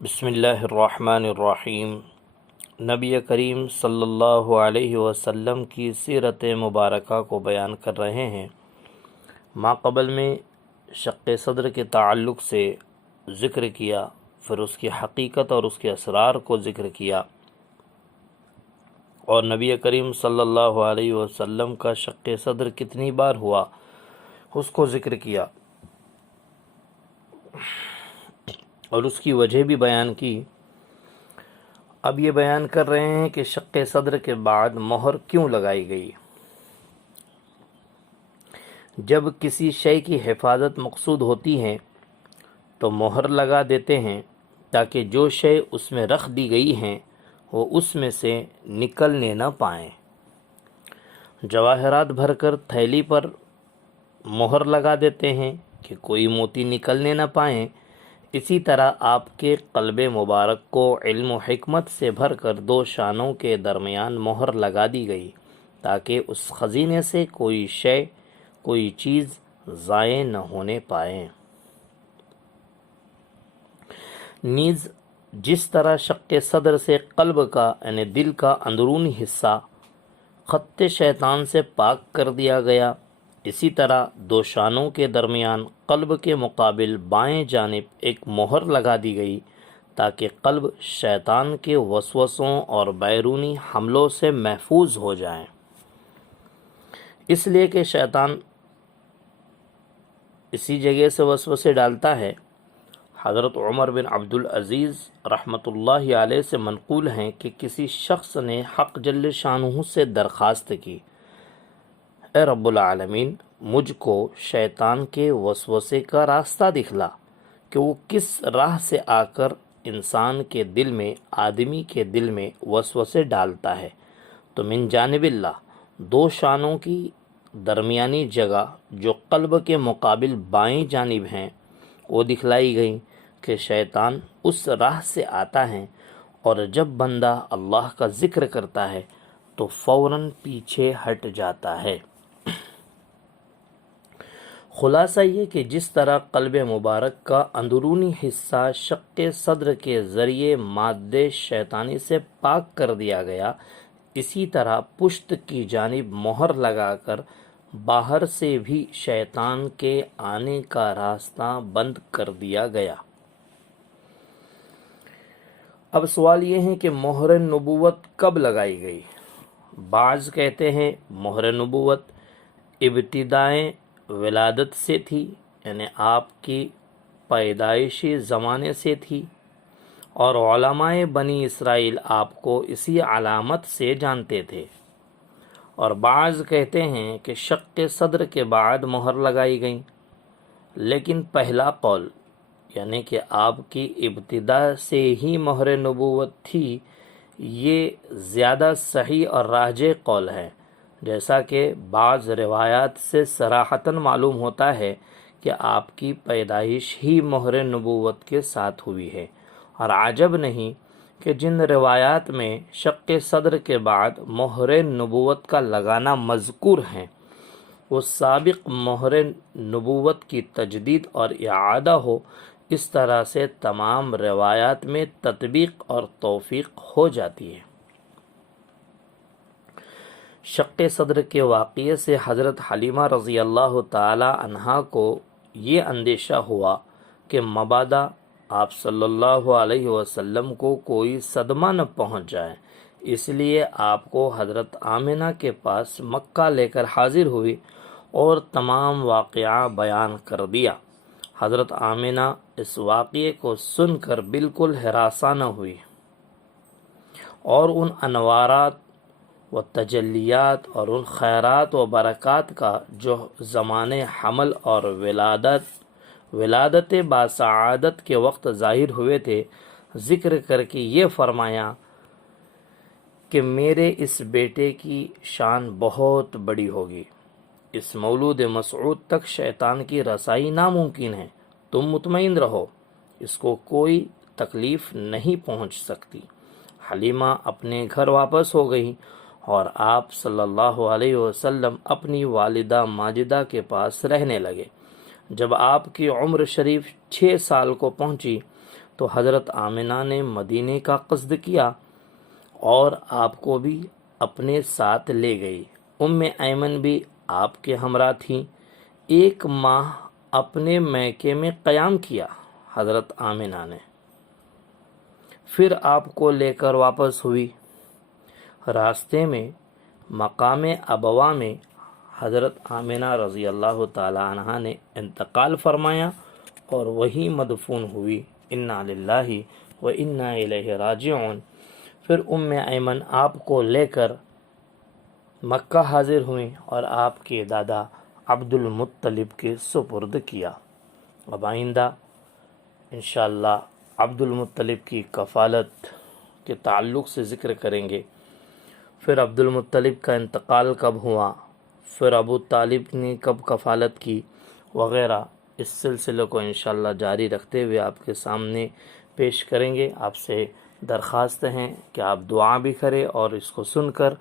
بسم اللہ الرحمن الرحیم۔ نبی کریم صلی اللہ علیہ وسلم کی سیرت مبارکہ کو بیان کر رہے ہیں۔ ماقبل میں شق صدر کے تعلق سے ذکر کیا، پھر اس کی حقیقت اور اس کے اسرار کو ذکر کیا، اور نبی کریم صلی اللہ علیہ وسلم کا شق صدر کتنی بار ہوا اس کو ذکر کیا، اور اس کی وجہ بھی بیان کی۔ اب یہ بیان کر رہے ہیں کہ شق صدر کے بعد مہر کیوں لگائی گئی۔ جب کسی شے کی حفاظت مقصود ہوتی ہے تو مہر لگا دیتے ہیں تاکہ جو شے اس میں رکھ دی گئی ہیں وہ اس میں سے نکلنے نہ پائیں۔ جواہرات بھر کر تھیلی پر مہر لگا دیتے ہیں کہ کوئی موتی نکلنے نہ پائیں۔ اسی طرح آپ کے قلب مبارک کو علم و حکمت سے بھر کر دو شانوں کے درمیان مہر لگا دی گئی تاکہ اس خزینے سے کوئی شے، کوئی چیز ضائع نہ ہونے پائے۔ نیز جس طرح شق صدر سے قلب کا یعنی دل کا اندرونی حصہ خط شیطان سے پاک کر دیا گیا، اسی طرح دو شانوں کے درمیان قلب کے مقابل بائیں جانب ایک مہر لگا دی گئی تاکہ قلب شیطان کے وسوسوں اور بیرونی حملوں سے محفوظ ہو جائیں۔ اس لیے کہ شیطان اسی جگہ سے وسوسے ڈالتا ہے۔ حضرت عمر بن عبدالعزیز رحمۃ اللہ علیہ سے منقول ہیں کہ کسی شخص نے حق جل شانہ سے درخواست کی، اے رب العالمین، مجھ کو شیطان کے وسوسے کا راستہ دکھلا کہ وہ کس راہ سے آ کر انسان کے دل میں، آدمی کے دل میں وسوسے ڈالتا ہے۔ تو من جانب اللہ دو شانوں کی درمیانی جگہ جو قلب کے مقابل بائیں جانب ہیں وہ دکھلائی گئی کہ شیطان اس راہ سے آتا ہے، اور جب بندہ اللہ کا ذکر کرتا ہے تو فوراً پیچھے ہٹ جاتا ہے۔ خلاصہ یہ کہ جس طرح قلب مبارک کا اندرونی حصہ شق صدر کے ذریعے مادے شیطانی سے پاک کر دیا گیا، اسی طرح پشت کی جانب مہر لگا کر باہر سے بھی شیطان کے آنے کا راستہ بند کر دیا گیا۔ اب سوال یہ ہے کہ مہر نبوت کب لگائی گئی؟ بعض کہتے ہیں مہر نبوت ابتدائے ولادت سے تھی، یعنی آپ کی پیدائشی زمانے سے تھی، اور علماء بنی اسرائیل آپ کو اسی علامت سے جانتے تھے۔ اور بعض کہتے ہیں کہ شق صدر کے بعد مہر لگائی گئی، لیکن پہلا قول یعنی کہ آپ کی ابتدا سے ہی مہر نبوت تھی، یہ زیادہ صحیح اور راجح قول ہے، جیسا کہ بعض روایات سے صراحتاً معلوم ہوتا ہے کہ آپ کی پیدائش ہی مہر نبوت کے ساتھ ہوئی ہے۔ اور عجب نہیں کہ جن روایات میں شق صدر کے بعد مہر نبوت کا لگانا مذکور ہیں وہ سابق مہر نبوت کی تجدید اور اعادہ ہو، اس طرح سے تمام روایات میں تطبیق اور توفیق ہو جاتی ہے۔ شق صدر کے واقعے سے حضرت حلیمہ رضی اللہ تعالی عنہا کو یہ اندیشہ ہوا کہ مبادا آپ صلی اللہ علیہ وسلم کو کوئی صدمہ نہ پہنچ جائے، اس لیے آپ کو حضرت آمنہ کے پاس مکہ لے کر حاضر ہوئی اور تمام واقعہ بیان کر دیا۔ حضرت آمنہ اس واقعے کو سن کر بالکل ہراساں نہ ہوئی، اور ان انوارات و تجلیات اور ان خیرات و برکات کا جو زمان حمل اور ولادت باسعادت کے وقت ظاہر ہوئے تھے، ذکر کر کے یہ فرمایا کہ میرے اس بیٹے کی شان بہت بڑی ہوگی، اس مولود مسعود تک شیطان کی رسائی ناممکن ہے، تم مطمئن رہو، اس کو کوئی تکلیف نہیں پہنچ سکتی۔ حلیمہ اپنے گھر واپس ہو گئی اور آپ صلی اللہ علیہ وسلم اپنی والدہ ماجدہ کے پاس رہنے لگے۔ جب آپ کی عمر شریف 6 سال کو پہنچی تو حضرت آمنہ نے مدینے کا قصد کیا اور آپ کو بھی اپنے ساتھ لے گئی۔ ایمن بھی آپ کے ہمراہ تھیں۔ 1 ماہ اپنے میکے میں قیام کیا حضرت آمنہ نے، پھر آپ کو لے کر واپس ہوئی۔ راستے میں مقام ابوا میں حضرت آمنہ رضی اللہ تعالی عنہ نے انتقال فرمایا اور وہی مدفون ہوئی۔ انا للہ و انا الیہ راجعون۔ پھر ایمن آپ کو لے کر مکہ حاضر ہوئیں اور آپ کے دادا عبد المطلب کے سپرد کیا۔ اب آئندہ انشاءاللہ عبد المطلب کی کفالت کے تعلق سے ذکر کریں گے۔ پھر عبد المطلب کا انتقال کب ہوا، پھر ابو طالب نے کب کفالت کی وغیرہ، اس سلسلے کو انشاءاللہ جاری رکھتے ہوئے آپ کے سامنے پیش کریں گے۔ آپ سے درخواست ہے کہ آپ دعا بھی کریں اور اس کو سن کر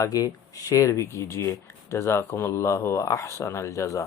آگے شیئر بھی کیجیے۔ جزاکم اللہ احسن الجزا۔